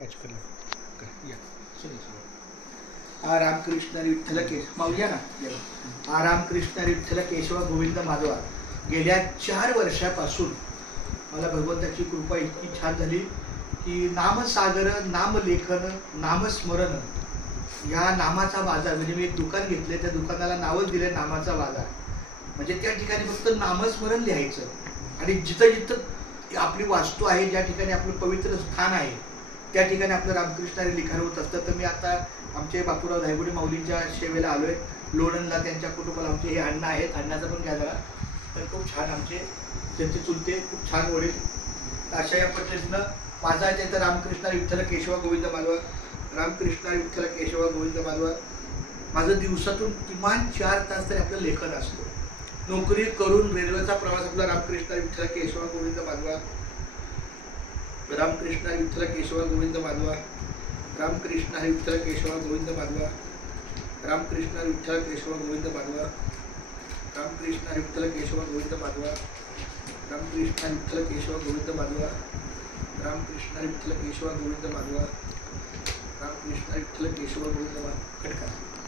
Catch करूया रामकृष्ण विठ्ठल केशव माऊया ना रामकृष्ण विठ्ठल केशव गोविंद माधवा। गेल्या 4 वर्षापासून मला भगवंताची कृपा इतकी छान झाली की नामसागर, नामलेखन, नामस्मरण या नामाचा बाजार, म्हणजे मी एक दुकान घेतले, त्या दुकानाला नावच दिले नामाचा बाजार। म्हणजे त्या ठिकाणी फक्त नामस्मरण लिहायचं आणि जिथं जिथं आपली वास्तू आहे, ज्या ठिकाणी आपलं पवित्र स्थान आहे, त्या ठिकाणी आपलं रामकृष्णारी लिखाण होत असतं। तर मी आता आमचे बापूराव धायगुडे माऊलींच्या सेवेला आलोय लोणंदला। त्यांच्या कुटुंबाला आमचे हे अण्णा आहेत, अण्णाचं पण घ्या जरा, पण खूप छान आमचे त्यांचे चुलते, खूप छान वडील। अशा या पद्धतीनं माझा आहे त्यांचा रामकृष्ण विठ्ठल केशव गोविंद माधवा, रामकृष्ण विठ्ठल केशव गोविंद माधवा। माझं दिवसातून किमान 4 तास तरी आपलं लेखन असतं। नोकरी करून रेल्वेचा प्रवास आपला रामकृष्ण विठ्ठल केशव गोविंद माधवा, रामकृष्ण विठ्ठल केशव गोविंद माधवा, रामकृष्ण विठ्ठल केशव गोविंद माधवा, रामकृष्ण विठ्ठल केशव गोविंद माधवा, रामकृष्ण विठ्ठल केशव गोविंद माधवा, रामकृष्ण विठ्ठल केशव गोविंद माधवा, रामकृष्ण विठ्ठल केशव गोविंद माधवा, रामकृष्ण विठ्ठल केशव गोविंद माधवा।